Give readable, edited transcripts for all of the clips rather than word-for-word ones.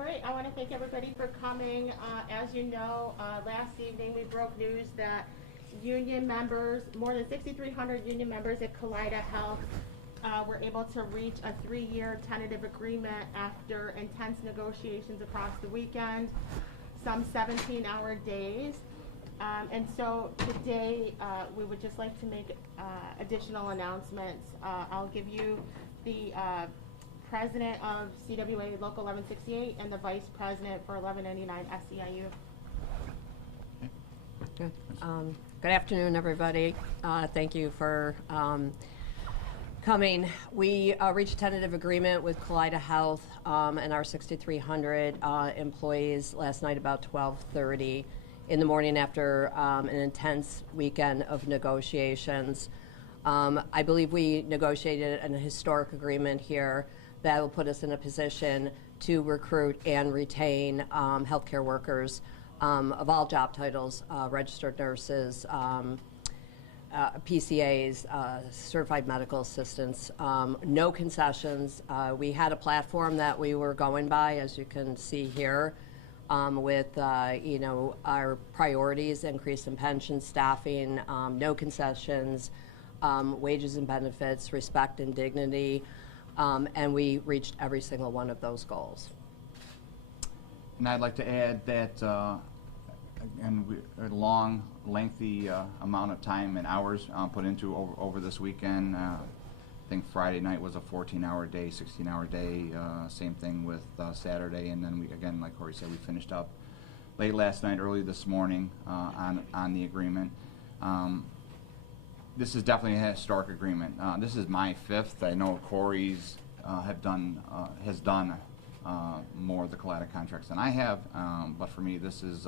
All right, I want to thank everybody for coming. As you know, last evening we broke news that union members, more than 6,300 union members at Kaleida Health were able to reach a 3-year tentative agreement after intense negotiations across the weekend, some 17-hour days. And so today we would just like to make additional announcements. I'll give you the president of CWA Local 1168 and the vice president for 1199 SEIU. Good. Good afternoon, everybody. Thank you for coming. We reached a tentative agreement with Kaleida Health and our 6,300 employees last night about 12:30 in the morning after an intense weekend of negotiations. I believe we negotiated an historic agreement here that will put us in a position to recruit and retain healthcare workers of all job titles, registered nurses, PCAs, certified medical assistants, no concessions. We had a platform that we were going by, as you can see here, with our priorities: increase in pension, staffing, no concessions, wages and benefits, respect and dignity, and we reached every single one of those goals. And I'd like to add that a long, lengthy amount of time and hours put into over this weekend. I think Friday night was a 14-hour day, 16-hour day. Same thing with Saturday, and then we, again, like Corey said, we finished up late last night, early this morning on the agreement. This is definitely a historic agreement. This is my 5th. I know Corey's has done more of the Kaleida contracts than I have, but for me, this is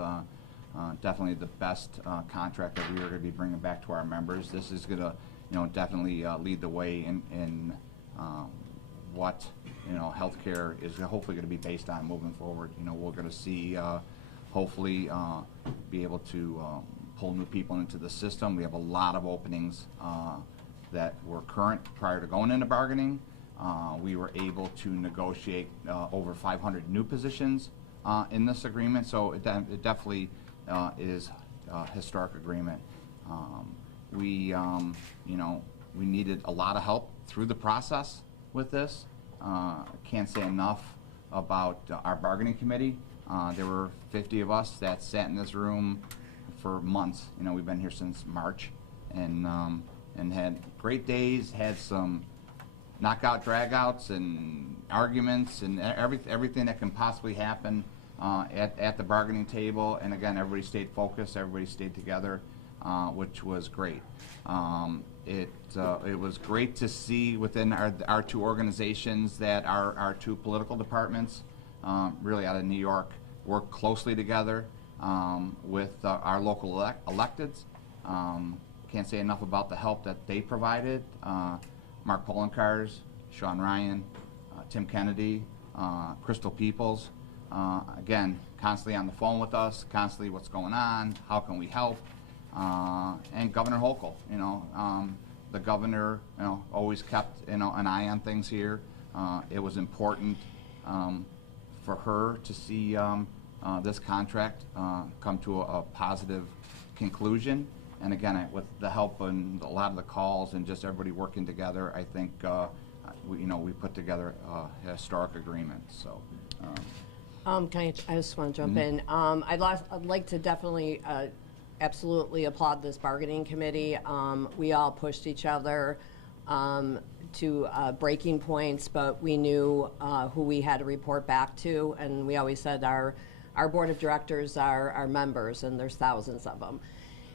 definitely the best contract that we are going to be bringing back to our members. This is going to, definitely lead the way in what healthcare is hopefully going to be based on moving forward. We're going to see hopefully be able to pull new people into the system. We have a lot of openings that were current prior to going into bargaining. We were able to negotiate over 500 new positions in this agreement, so it definitely is a historic agreement. We needed a lot of help through the process with this. Can't say enough about our bargaining committee. There were 50 of us that sat in this room for months. We've been here since March, and had great days, had some knockout dragouts and arguments and everything that can possibly happen at the bargaining table. And again, everybody stayed focused, everybody stayed together, which was great. It was great to see within our two organizations that our two political departments, really out of New York, work closely together with our local electeds. Can't say enough about the help that they provided. Mark Polenkars, Sean Ryan, Tim Kennedy, Crystal Peoples, again, constantly on the phone with us, constantly what's going on, how can we help, and Governor Hochul, the governor, always kept, an eye on things here. It was important for her to see this contract come to a positive conclusion. And again, with the help and a lot of the calls and just everybody working together, I think we put together a historic agreement. So, I just want to jump in. I'd like to definitely, absolutely applaud this bargaining committee. We all pushed each other to breaking points, but we knew who we had to report back to, and we always said our board of directors are our members, and there's thousands of them.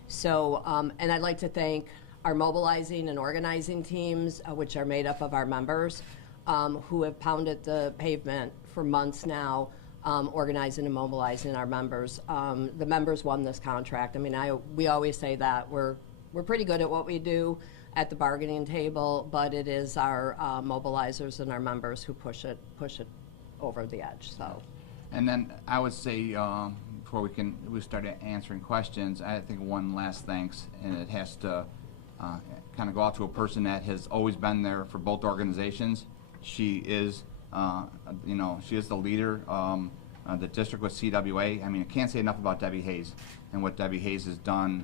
So, and I'd like to thank our mobilizing and organizing teams, which are made up of our members, who have pounded the pavement for months now, organizing and mobilizing our members. The members won this contract. I mean, we always say that we're pretty good at what we do at the bargaining table, but it is our mobilizers and our members who push it over the edge. So, and then I would say, before we start answering questions, I think one last thanks, and it has to kind of go out to a person that has always been there for both organizations. She is, she is the leader the district with CWA. I mean, I can't say enough about Debbie Hayes and what Debbie Hayes has done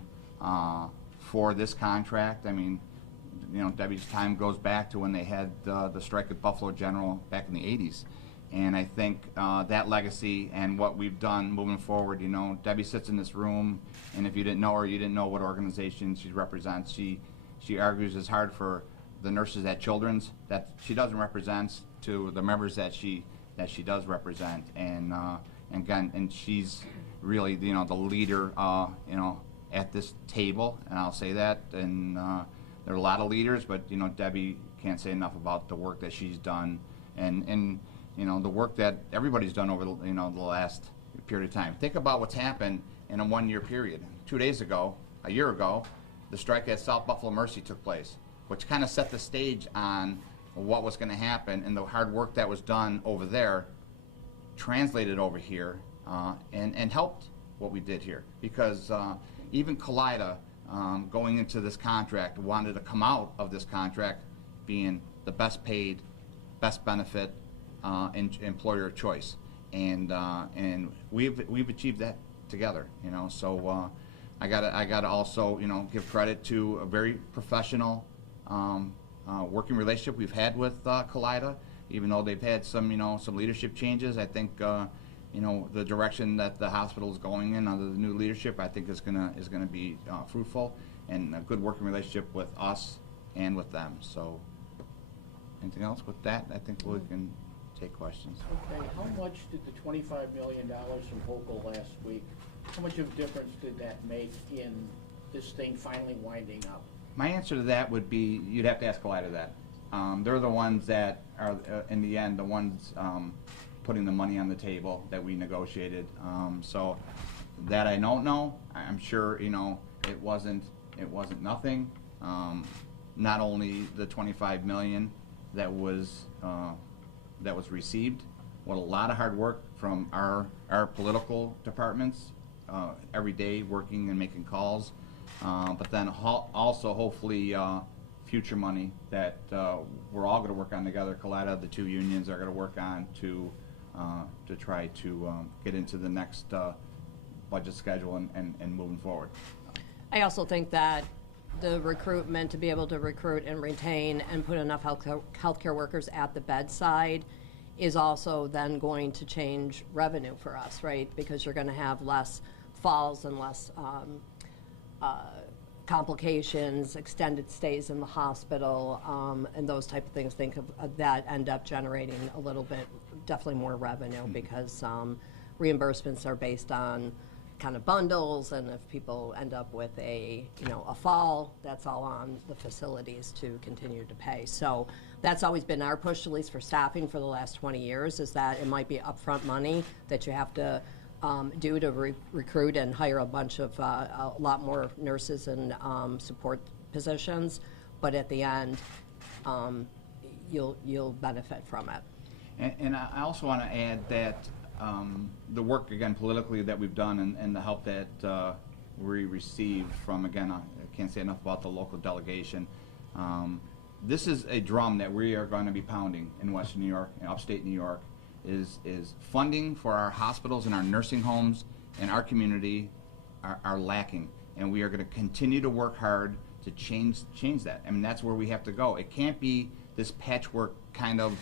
for this contract. I mean, you know, Debbie's time goes back to when they had the strike at Buffalo General back in the 80s. And I think that legacy and what we've done moving forward, you know, Debbie sits in this room, and if you didn't know her, you didn't know what organization she represents. She argues as hard for the nurses at Children's that she doesn't represent to the members that she does represent. And again, and she's really, you know, the leader, you know, at this table, and I'll say that. And there are a lot of leaders, but you know, Debbie can't say enough about the work that she's done, and you know, the work that everybody's done over the, you know, the last period of time. Think about what's happened in a 1-year period. 2 days ago, a year ago, the strike at South Buffalo Mercy took place, which kind of set the stage on what was going to happen, and the hard work that was done over there translated over here and helped what we did here. Because even Kaleida, going into this contract, wanted to come out of this contract being the best paid, best benefit employer of choice, and we've achieved that together, you know. So I gotta also, you know, give credit to a very professional working relationship we've had with Kaleida. Even though they've had some, you know, some leadership changes, I think you know, the direction that the hospital is going in under the new leadership, I think is gonna be fruitful, and a good working relationship with us and with them. So anything else with that? I think we can take questions. Okay, how much did the $25 million from Hochul last week, how much of a difference did that make in this thing finally winding up? My answer to that would be, you'd have to ask Kaleida that. They're the ones that are, in the end, the ones putting the money on the table that we negotiated. So that I don't know. I'm sure, you know, it wasn't nothing. Not only the $25 million that was received, what a lot of hard work from our political departments every day, working and making calls, but then also hopefully future money that we're all going to work on together. Kaleida, the two unions are going to work on to try to get into the next budget schedule and moving forward. I also think that the recruitment, to be able to recruit and retain and put enough healthcare workers at the bedside, is also then going to change revenue for us, right? Because you're going to have less falls and less complications, extended stays in the hospital, and those type of things. Think of that end up generating a little bit, definitely more revenue, because reimbursements are based on kind of bundles, and if people end up with a fall, that's all on the facilities to continue to pay. So that's always been our push, at least for staffing for the last 20 years, is that it might be upfront money that you have to do to recruit and hire a bunch of a lot more nurses and support positions, but at the end you'll benefit from it. And I also want to add that the work, again, politically that we've done, and the help that we received from, again, I can't say enough about the local delegation. This is a drum that we are going to be pounding in Western New York, in upstate New York, is funding for our hospitals and our nursing homes and our community are lacking. And we are going to continue to work hard to change that. I mean, that's where we have to go. It can't be this patchwork kind of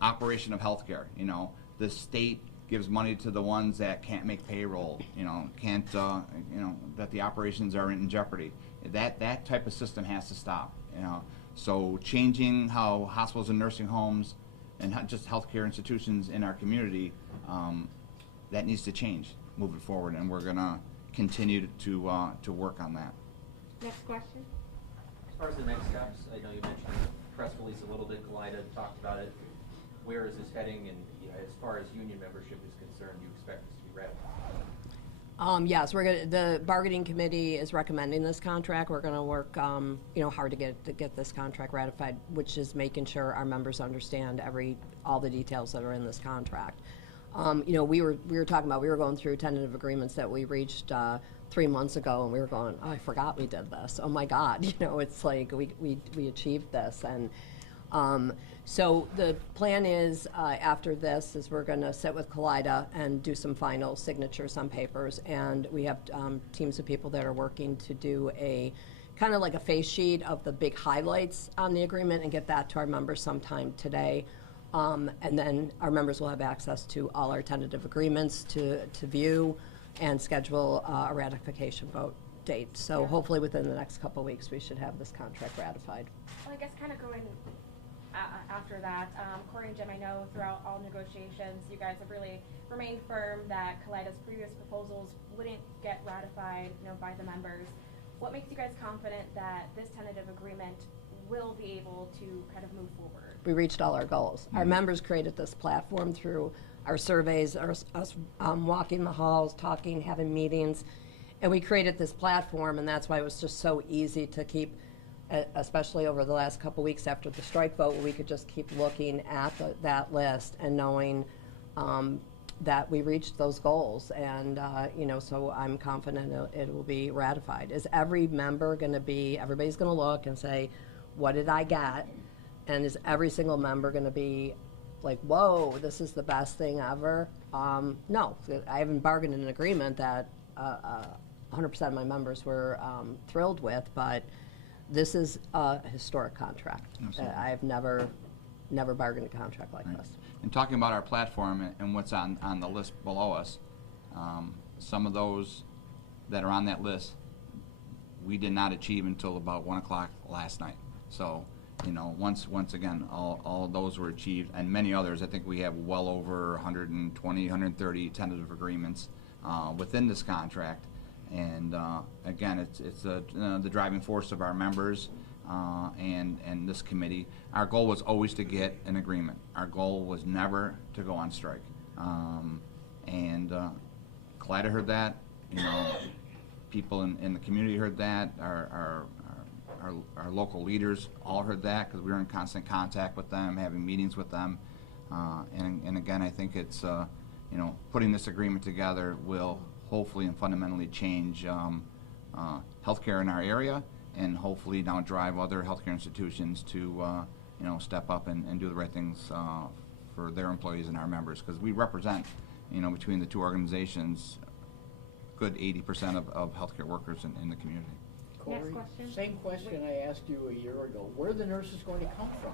operation of healthcare, you know. The state gives money to the ones that can't make payroll, you know, can't, you know, that the operations are in jeopardy. That type of system has to stop, you know. So changing how hospitals and nursing homes and just healthcare institutions in our community, that needs to change moving forward, and we're gonna continue to work on that. Next question. As far as the next steps, I know you mentioned the press release a little bit. Kaleida talked about it. Where is this heading? And as far as union membership is concerned, do you expect this to be ratified? Yes, the bargaining committee is recommending this contract. We're going to work, hard to get this contract ratified, which is making sure our members understand all the details that are in this contract. We were talking about, we were going through tentative agreements that we reached 3 months ago, and we were going, oh, I forgot we did this. Oh my God, it's like we achieved this. And So the plan is, after this, is we're going to sit with Kaleida and do some final signatures on papers. And we have teams of people that are working to do a kind of like a face sheet of the big highlights on the agreement and get that to our members sometime today. And then our members will have access to all our tentative agreements to view and schedule a ratification vote date. So hopefully within the next couple of weeks, we should have this contract ratified. Well, I guess kind of going after that, Corey and Jim, I know throughout all negotiations, you guys have really remained firm that Kaleida's previous proposals wouldn't get ratified, by the members. What makes you guys confident that this tentative agreement will be able to kind of move forward? We reached all our goals. Our members created this platform through our surveys, us walking the halls, talking, having meetings, and we created this platform, and that's why it was just so easy to keep, especially over the last couple weeks after the strike vote, we could just keep looking at that list and knowing that we reached those goals. And, so I'm confident it will be ratified. Is every member going to be, everybody's going to look and say, what did I get? And is every single member going to be like, whoa, this is the best thing ever? No, I haven't bargained an agreement that 100% of my members were thrilled with, but this is a historic contract. I have never bargained a contract like this. And talking about our platform and what's on the list below us, some of those that are on that list, we did not achieve until about 1 o'clock last night. So, once again, all of those were achieved, and many others. I think we have well over 120, 130 tentative agreements within this contract. And again, it's the driving force of our members and this committee. Our goal was always to get an agreement. Our goal was never to go on strike. And Kaleida heard that. People in the community heard that. Our local leaders all heard that because we were in constant contact with them, having meetings with them. And again, I think it's putting this agreement together will hopefully and fundamentally change healthcare in our area, and hopefully now drive other healthcare institutions to step up and do the right things for their employees and our members, because we represent between the two organizations good 80% of healthcare workers in the community. Corey, Next question. same question I asked you a year ago. Where are the nurses going to come from?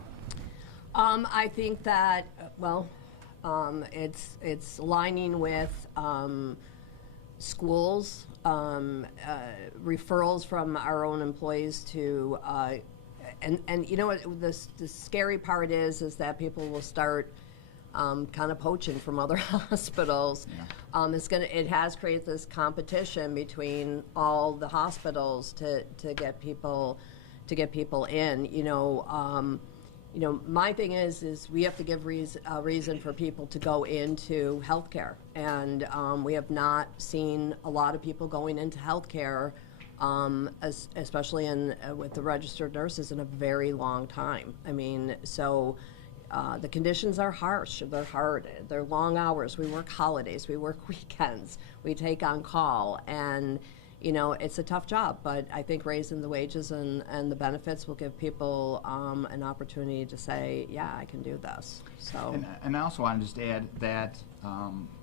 I think that it's aligning with schools, referrals from our own employees to, and what the scary part is that people will start kind of poaching from other hospitals. Yeah. It has created this competition between all the hospitals to get people in. My thing is we have to give a reason for people to go into healthcare, and we have not seen a lot of people going into healthcare, especially with the registered nurses, in a very long time. The conditions are harsh, they're hard, they're long hours, we work holidays, we work weekends, we take on call, and it's a tough job, but I think raising the wages and the benefits will give people an opportunity to say, yeah, I can do this. So. And I also want to just add that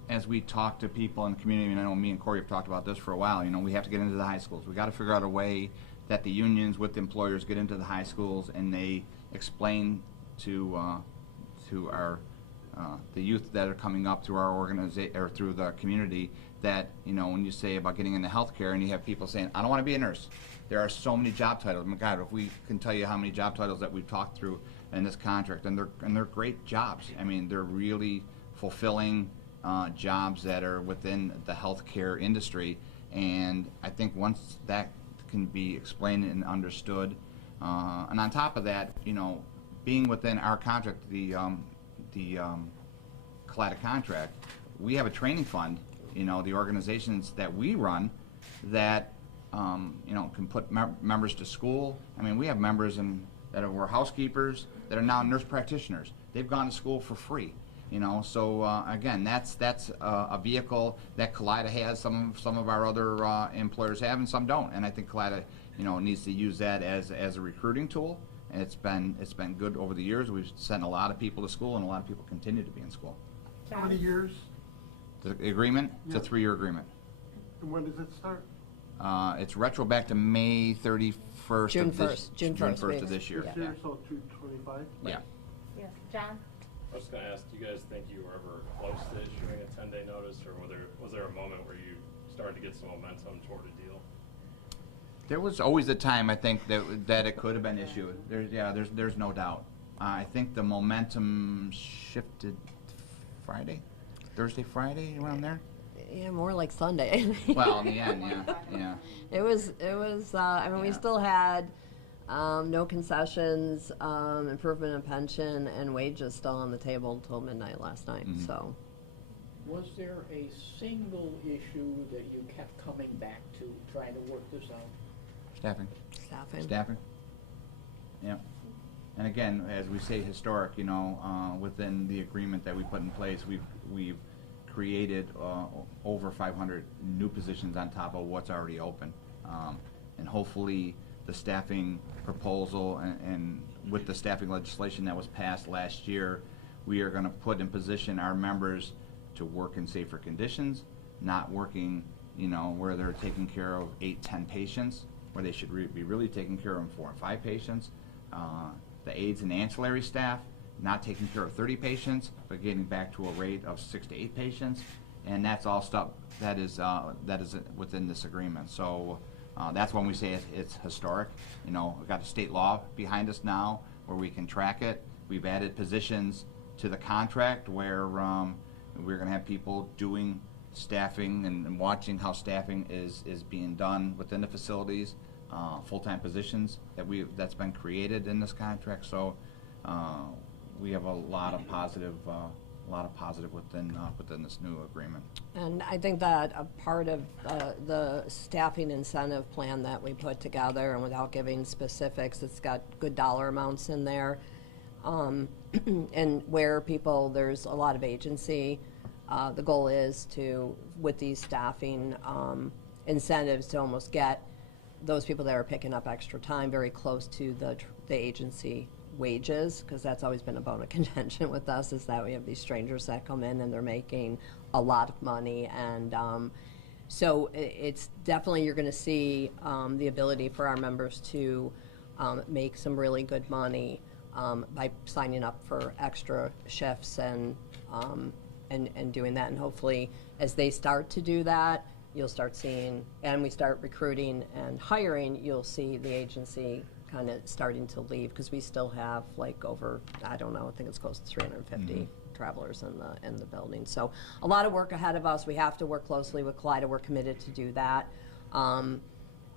as we talk to people in the community, and I know me and Corey have talked about this for a while, we have to get into the high schools. We got to figure out a way that the unions with the employers get into the high schools and they explain to our the youth that are coming up through our organization or through the community that when you say about getting into healthcare and you have people saying, I don't want to be a nurse. There are so many job titles. My God, if we can tell you how many job titles that we've talked through in this contract, and they're great jobs. They're really fulfilling jobs that are within the healthcare industry. And I think once that can be explained and understood, and on top of that, being within our contract, the Kaleida contract, we have a training fund, the organizations that we run that, can put members to school. We have members that were housekeepers that are now nurse practitioners. They've gone to school for free, So again, that's a vehicle that Kaleida has. Some of our other employers have, and some don't. And I think Kaleida, needs to use that as a recruiting tool and it's been good over the years. We've sent a lot of people to school, and a lot of people continue to be in school. How many years? The agreement, it's a Yeah. 3-year agreement. And when does it start? It's retro back to May 31st. June of this, 1st, June 1st, of this year. This year, so 225? Yeah. Yes, John? I was gonna ask, do you guys think you were ever close to issuing a 10-day notice, or was there a moment where you started to get some momentum toward a deal? There was always a time, I think, that it could have been issued. There's no doubt. I think the momentum shifted Thursday, Friday, around there. Yeah, more like Sunday. Well, in the end, yeah. It was, I mean, we Yeah. still had no concessions, improvement in pension, and wages still on the table until midnight last night, Mhm. so. Was there a single issue that you kept coming back to, trying to work this out? Staffing. Yeah. And again, as we say, historic, within the agreement that we put in place, we've created over 500 new positions on top of what's already open. And hopefully the staffing proposal and with the staffing legislation that was passed last year, we are going to put in position our members to work in safer conditions, not working, where they're taking care of 8, 10 patients, where they should be really taking care of 4 and 5 patients. The aides and ancillary staff not taking care of 30 patients, but getting back to a rate of 6 to 8 patients, and that's all stuff that is within this agreement. So that's when we say it's historic. We've got a state law behind us now where we can track it. We've added positions to the contract where we're going to have people doing staffing and watching how staffing is being done within the facilities. Full-time positions that's been created in this contract. So we have a lot of positive within this new agreement. And I think that a part of the staffing incentive plan that we put together, and without giving specifics, it's got good dollar amounts in there. And where there's a lot of agency, the goal is to, with these staffing incentives, to almost get those people that are picking up extra time very close to the agency wages, because that's always been a bone of contention with us, is that we have these strangers that come in and they're making a lot of money. And so it's definitely, you're going to see the ability for our members to make some really good money by signing up for extra shifts and doing that. And hopefully as they start to do that, you'll start seeing, and we start recruiting and hiring, you'll see the agency kind of starting to leave, because we still have over, I don't know, I think it's close to 350 travelers in the building. So a lot of work ahead of us. We have to work closely with Kaleida. We're committed to do that on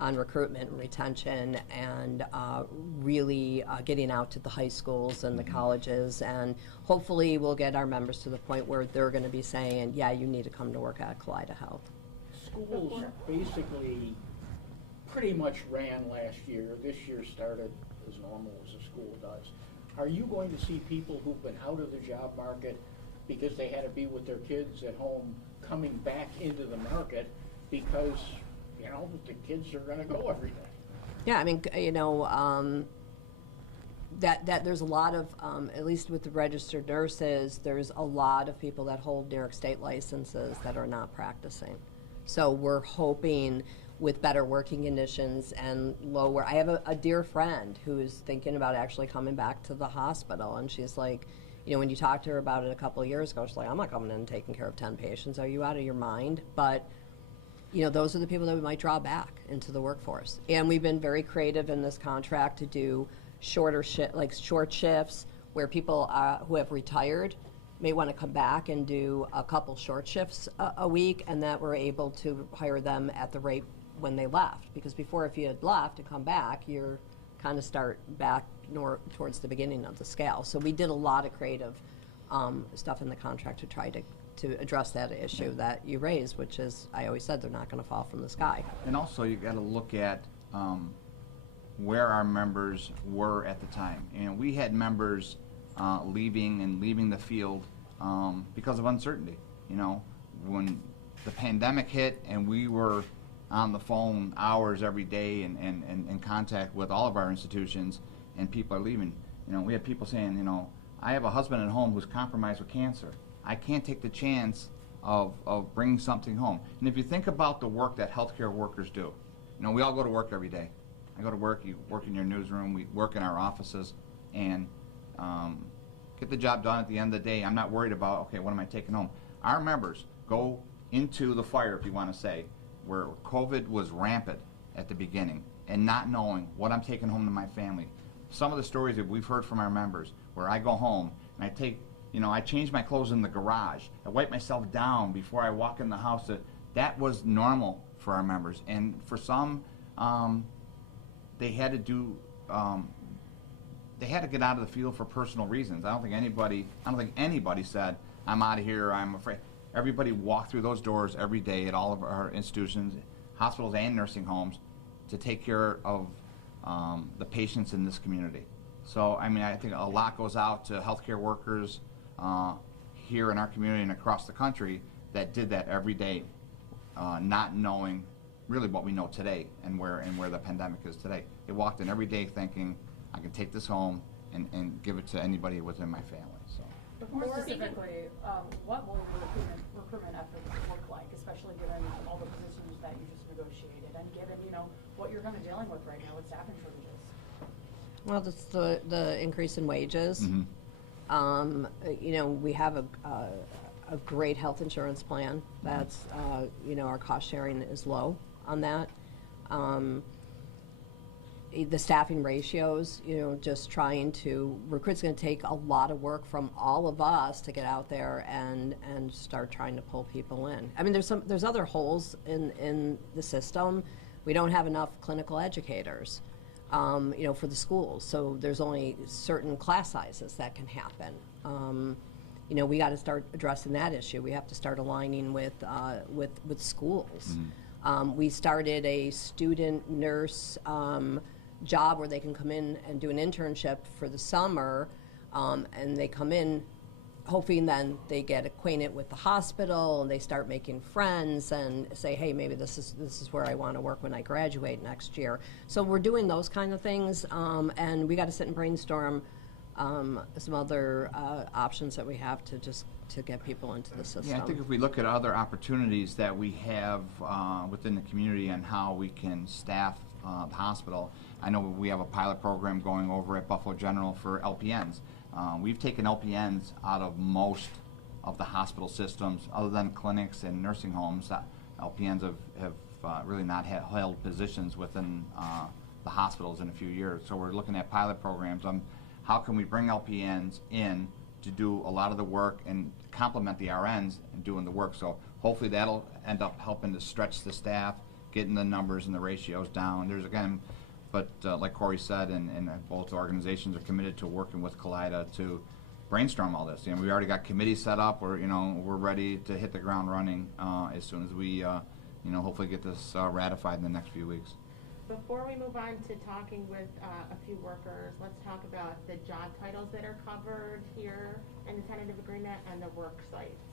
recruitment and retention, and really getting out to the high schools and the colleges, and hopefully we'll get our members to the point where they're going to be saying, yeah, you need to come to work at Kaleida Health. Schools basically pretty much ran last year. This year started as normal as a school does. Are you going to see people who've been out of the job market because they had to be with their kids at home coming back into the market because, the kids are going to go every day? Yeah, I mean, that there's a lot of, at least with the registered nurses, there's a lot of people that hold New York State licenses that are not practicing. So we're hoping with better working conditions and lower. I have a dear friend who's thinking about actually coming back to the hospital, and she's like, when you talk to her about it a couple of years ago, she's like, I'm not coming in and taking care of 10 patients. Are you out of your mind? But those are the people that we might draw back into the workforce. And we've been very creative in this contract to do short shifts where people who have retired may want to come back and do a couple short shifts a week, and that we're able to hire them at the rate when they left. Because before, if you had left and come back, you're kind of start back towards the beginning of the scale. So we did a lot of creative stuff in the contract to try to address that issue that you raised, which is, I always said, they're not going to fall from the sky. And also you got to look at where our members were at the time. And we had members leaving the field because of uncertainty. When the pandemic hit and we were on the phone hours every day and in contact with all of our institutions, and people are leaving. You know, we have people saying, you know, I have a husband at home who's compromised with cancer. I can't take the chance of bringing something home. And if you think about the work that healthcare workers do, you know, we all go to work every day. I go to work, you work in your newsroom, we work in our offices, and get the job done at the end of the day. I'm not worried about, okay, what am I taking home? Our members go into the fire, if you want to say, where COVID was rampant at the beginning, and not knowing what I'm taking home to my family. Some of the stories that we've heard from our members, where I go home and I take, you know, I change my clothes in the garage, I wipe myself down before I walk in the house. That was normal for our members, and for some, they had to do, they had to get out of the field for personal reasons. I don't think anybody said, I'm out of here, I'm afraid. Everybody walked through those doors every day at all of our institutions, hospitals and nursing homes, to take care of the patients in this community. So, I mean, I think a lot goes out to healthcare workers here in our community and across the country that did that every day, not knowing really what we know today and where the pandemic is today. They walked in every day thinking, I can take this home and give it to anybody within my family. So. More specifically, what will the recruitment effort look like, especially given all the positions that you just negotiated, and given, you know, what you're kind of dealing with right now with staffing shortages? Well, that's the increase in wages. Mm-hmm. You know, we have a great health insurance plan. That's, you know, our cost sharing is low on that. The staffing ratios, you know, just trying to recruit's going to take a lot of work from all of us to get out there and start trying to pull people in. I mean, there's other holes in the system. We don't have enough clinical educators, you know, for the schools. So there's only certain class sizes that can happen. You know, we got to start addressing that issue. We have to start aligning with schools. Mm-hmm. We started a student nurse job where they can come in and do an internship for the summer, and they come in hoping then they get acquainted with the hospital and they start making friends and say, hey, maybe this is where I want to work when I graduate next year. So we're doing those kind of things, and we got to sit and brainstorm some other options that we have to get people into the system. Yeah, I think if we look at other opportunities that we have within the community and how we can staff the hospital, I know we have a pilot program going over at Buffalo General for LPNs. We've taken LPNs out of most of the hospital systems, other than clinics and nursing homes. LPNs have really not held positions within the hospitals in a few years. So we're looking at pilot programs on how can we bring LPNs in to do a lot of the work and complement the RNs in doing the work. So hopefully that'll end up helping to stretch the staff, getting the numbers and the ratios down. There's again, but like Corey said, and both organizations are committed to working with Kaleida to brainstorm all this. You know, we already got committees set up. We're ready to hit the ground running as soon as we hopefully get this ratified in the next few weeks. Before we move on to talking with a few workers, let's talk about the job titles that are covered here in the tentative agreement and the work sites.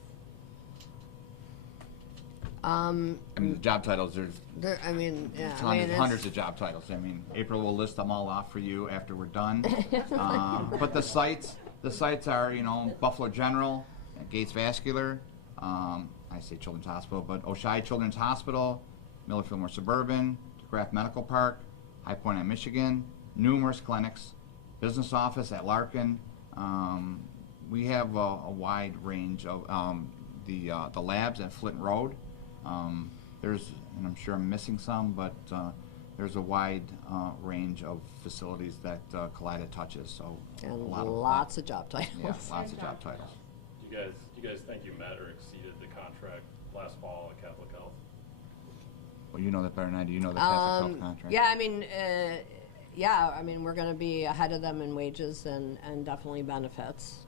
I mean, the job titles, hundreds of job titles. I mean, April will list them all off for you after we're done. But the sites are, Buffalo General, Gates Vascular, I say Children's Hospital, but Oshai Children's Hospital, Miller Fillmore Suburban, DeGraff Medical Park, High Point on Michigan, numerous clinics, business office at Larkin. We have a wide range of the labs at Flint Road. There's, and I'm sure I'm missing some, but there's a wide range of facilities that Kaleida touches. So and lots of job titles. Yeah, lots of job titles. Do you guys think you met or exceeded the contract last fall at Catholic Health? Well, you know that better than I do. You know the Catholic Health contract. Yeah, I mean, we're going to be ahead of them in wages and definitely benefits.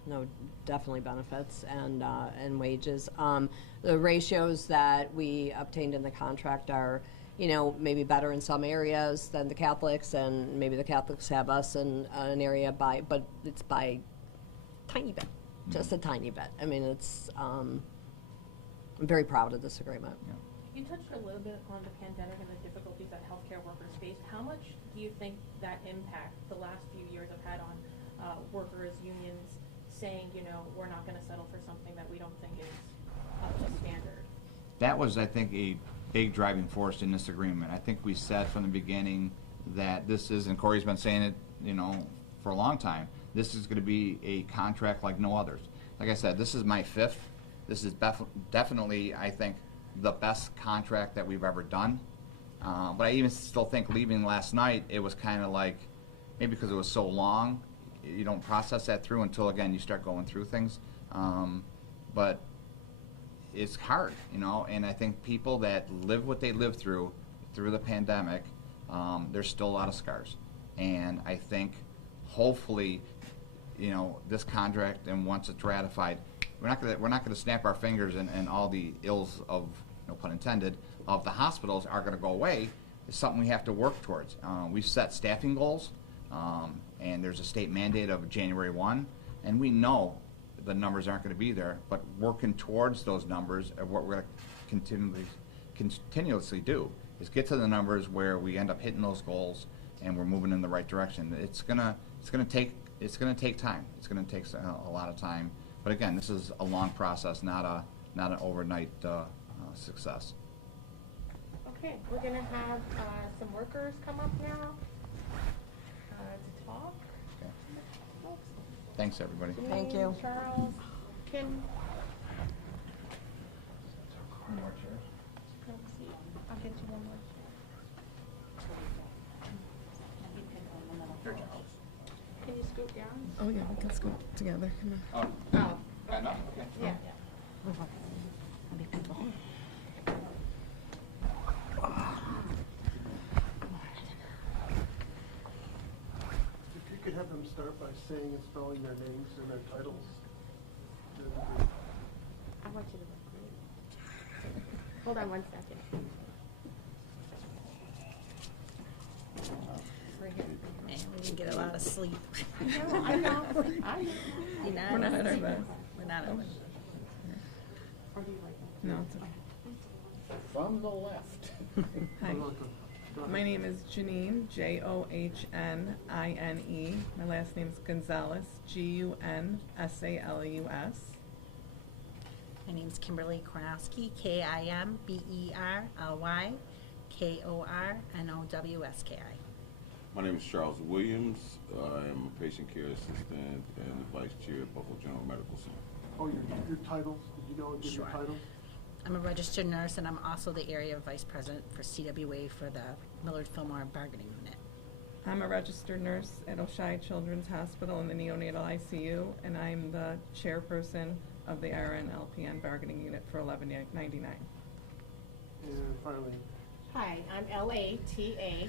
Definitely benefits and wages. The ratios that we obtained in the contract are, maybe better in some areas than the Catholics, and maybe the Catholics have us in an area but it's by tiny bit, just a tiny bit. I mean, it's. I'm very proud of this agreement. Yeah. You touched a little bit on the pandemic and the difficulties that healthcare workers faced. How much do you think that impact the last few years have had on workers, unions, saying, you know, we're not going to settle for something that we don't think is up to standard? That was, I think, a big driving force in this agreement. I think we said from the beginning that this is, and Corey's been saying it, you know, for a long time, this is going to be a contract like no others. Like I said, this is my fifth. This is definitely, I think, the best contract that we've ever done. But I even still think leaving last night, it was kind of like, maybe because it was so long, you don't process that through until, again, you start going through things. But it's hard, you know, and I think people that live what they lived through the pandemic, there's still a lot of scars. And I think, hopefully, you know, this contract, and once it's ratified, we're not gonna snap our fingers and all the ills of, no pun intended, of the hospitals are gonna go away. It's something we have to work towards. We've set staffing goals, and there's a state mandate of January 1, and we know the numbers aren't gonna be there, but working towards those numbers are what we're gonna continuously do, is get to the numbers where we end up hitting those goals and we're moving in the right direction. It's gonna take time. It's gonna take a lot of time. But again, this is a long process, not an overnight success. Okay, we're gonna have some workers come up now to talk. Okay. Thanks, everybody. Thank you. Janine, Charles, Kim. More chairs? I'll get you one more. Can you scoot down? Oh yeah, we can scoot together. Come on. Oh, Got enough? Okay. yeah. If you could have them start by saying and spelling their names and their titles. that'd be great. I want you to. Hold on one second. Right here. Man, we didn't get a lot of sleep. No, I know. I know. We're not at our best. We're not at our best. Or do you like that? No, it's okay. From the left. Hi. Go ahead. My name is Janine, Johne. My last name is Gonzalez, Gunsalus. My name's Kimberly Kornowski, Kimberly Kornowski. My name is Charles Williams. I am a patient care assistant and the vice chair of Buffalo General Medical Center. Oh, your titles, did you go and give your Sure. titles? I'm a registered nurse, and I'm also the area vice president for CWA for the Millard Fillmore Bargaining Unit. I'm a registered nurse at Oshai Children's Hospital in the neonatal ICU, and I'm the chairperson of the RN LPN bargaining unit for 1199. And finally, Hi, I'm Latausia,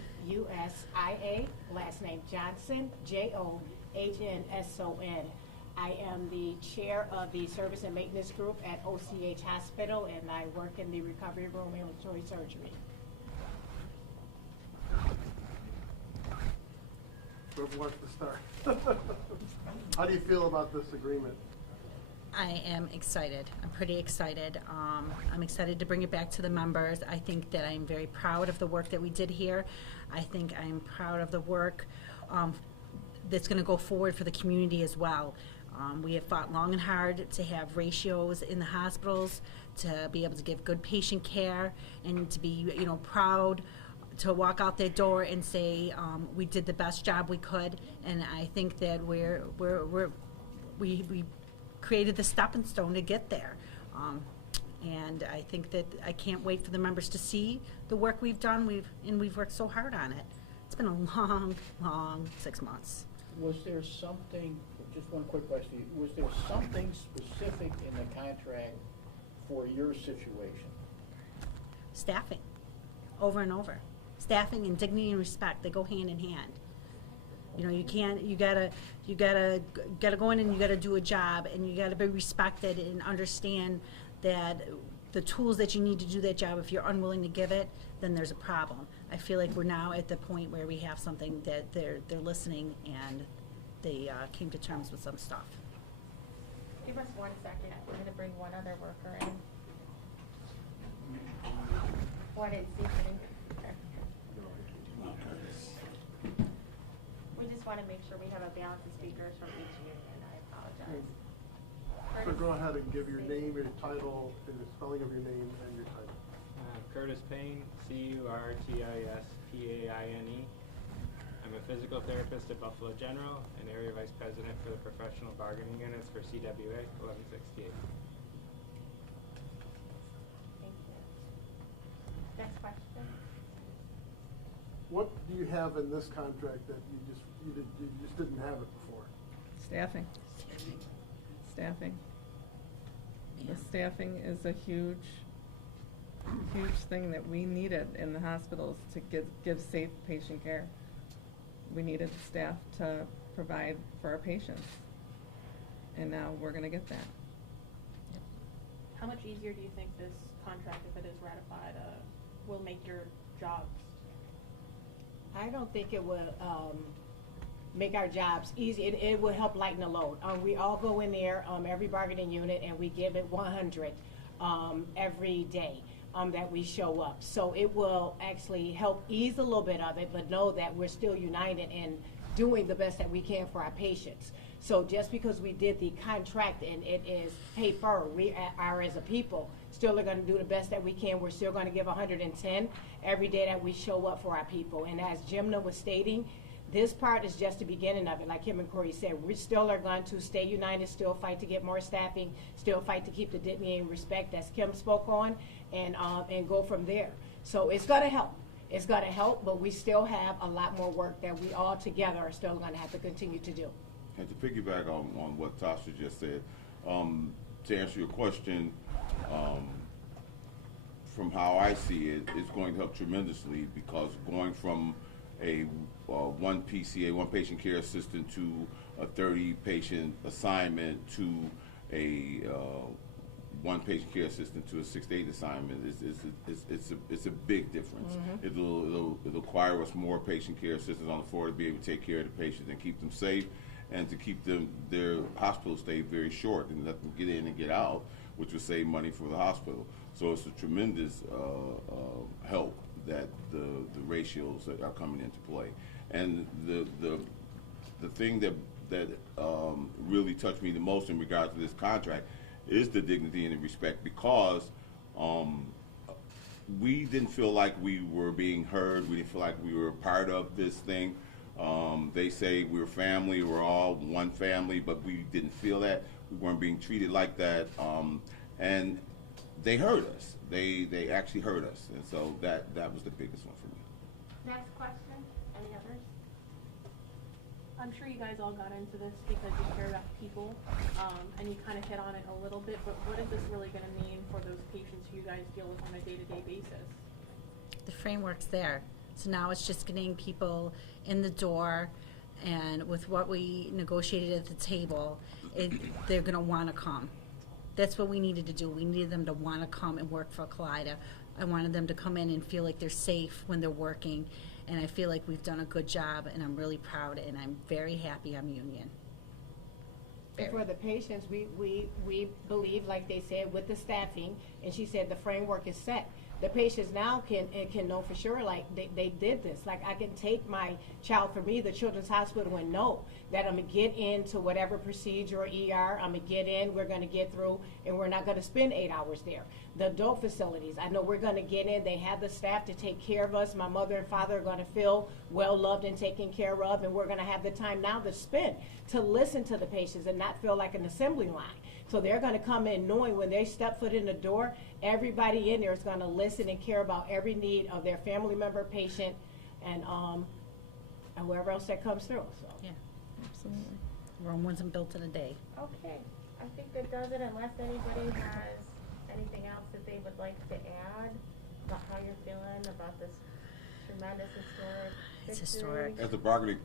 last name Johnson, Johnson. I am the chair of the Service and Maintenance Group at OCH Hospital, and I work in the recovery room ambulatory surgery. whoever wants to start. How do you feel about this agreement? I am excited. I'm pretty excited. I'm excited to bring it back to the members. I think that I'm very proud of the work that we did here. I think I'm proud of the work that's going to go forward for the community as well. We have fought long and hard to have ratios in the hospitals, to be able to give good patient care, and to be, proud to walk out that door and say we did the best job we could. And I think that we created the stepping stone to get there. And I think that I can't wait for the members to see the work we've done. We've worked so hard on it. It's been a long, long 6 months. Was there something, just one quick question, was there something specific in the contract for your situation? Staffing, over and over. Staffing and dignity and respect, they go hand in hand. You gotta go in and you gotta do a job, and you gotta be respected and understand that the tools that you need to do that job, if you're unwilling to give it, then there's a problem. I feel like we're now at the point where we have something that they're listening, and they came to terms with some stuff. Give us 1 second. We're going to bring one other worker in. I didn't see anything. We just want to make sure we have a balance of speakers from each union. I apologize. So go ahead and give your name, your title, and the spelling of your name and your title. Curtis Payne, C-U-R-T-I-S-P-A-I-N-E. I'm a physical therapist at Buffalo General and area vice president for the professional bargaining units for CWA 1168. Thank you. Next question. What do you have in this contract that you just didn't have it before? Staffing. Staffing. The staffing is a huge thing that we needed in the hospitals to give safe patient care. We needed staff to provide for our patients. And now we're gonna get that. How much easier do you think this contract, if it is ratified, will make your jobs? I don't think it will make our jobs easy. It will help lighten the load. We all go in there, every bargaining unit, and we give it 100 every day that we show up. So it will actually help ease a little bit of it, but know that we're still united in doing the best that we can for our patients. So just because we did the contract and it is paper, we are as a people still are going to do the best that we can. We're still going to give 110 every day that we show up for our people. And as Jimna was stating, this part is just the beginning of it. Like Kim and Corey said, we still are going to stay united, still fight to get more staffing, still fight to keep the dignity and respect as Kim spoke on, and go from there. So it's going to help. It's going to help, but we still have a lot more work that we all together are still going to have to continue to do. And to piggyback on what Tasha just said, to answer your question, from how I see it, it's going to help tremendously, because going from a one PCA, one patient care assistant, to a 30-patient assignment, to a one patient care assistant to a 6 to 8 assignment, it's a big difference. It'll require us more patient care assistants on the floor to be able to take care of the patients and keep them safe, and to keep their hospital stay very short and let them get in and get out, which will save money for the hospital. So it's a tremendous help that the ratios that are coming into play. And the thing that really touched me the most in regards to this contract is the dignity and the respect, because we didn't feel like we were being heard. We didn't feel like we were part of this thing. They say we're family, we're all one family, but we didn't feel that. We weren't being treated like that. And they heard us. They actually heard us. And so that was the biggest one for me. Next question. Any others? I'm sure you guys all got into this because you care about people, and you kind of hit on it a little bit, but what is this really going to mean for those patients who you guys deal with on a day-to-day basis? The framework's there. So now it's just getting people in the door, and with what we negotiated at the table, they're going to want to come. That's what we needed to do. We needed them to want to come and work for Kaleida. I wanted them to come in and feel like they're safe when they're working, and I feel like we've done a good job, and I'm really proud, and I'm very happy I'm union. And for the patients, we believe, like they said, with the staffing, and she said the framework is set. The patients now can know for sure, like they did this. Like, I can take my child, for me, the Children's Hospital, and know that I'm gonna get into whatever procedure or ER, I'm gonna get in, we're gonna get through, and we're not gonna spend 8 hours there. The adult facilities, I know we're gonna get in, they have the staff to take care of us. My mother and father are gonna feel well loved and taken care of, and we're gonna have the time now to spend, to listen to the patients and not feel like an assembly line. So they're gonna come in knowing when they step foot in the door, everybody in there is gonna listen and care about every need of their family member, patient, and whoever else that comes through, so. Yeah. Absolutely. Rome wasn't built in a day. Okay, I think that does it, unless anybody has anything else that they would like to add about how you're feeling about this tremendous historic It's victory. historic. As a bargaining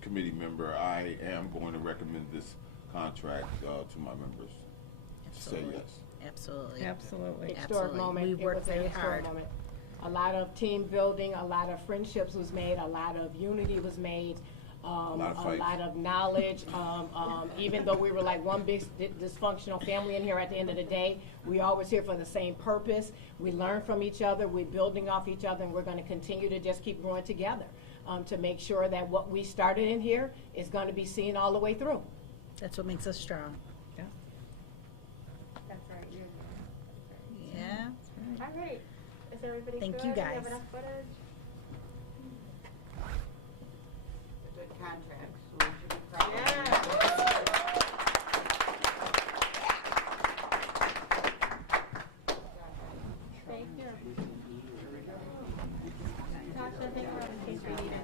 committee member, I am going to recommend this contract to my members to say Absolutely. yes. Absolutely. Absolutely. Historic Absolutely. moment. We It worked was a very historic hard. moment. A lot of team building, a lot of friendships was made, a lot of unity was made. A lot of fights. lot of knowledge. Even though we were like one big dysfunctional family in here, at the end of the day, we always here for the same purpose. We learn from each other, we're building off each other, and we're going to continue to just keep growing together to make sure that what we started in here is going to be seen all the way through. That's what makes us strong. Yeah. That's right, Yeah. All right, is everybody good? Thank you, Do we have guys. enough footage? Good contracts, so we should be proud of them. Thank you. Tasha, thank you for the case we needed.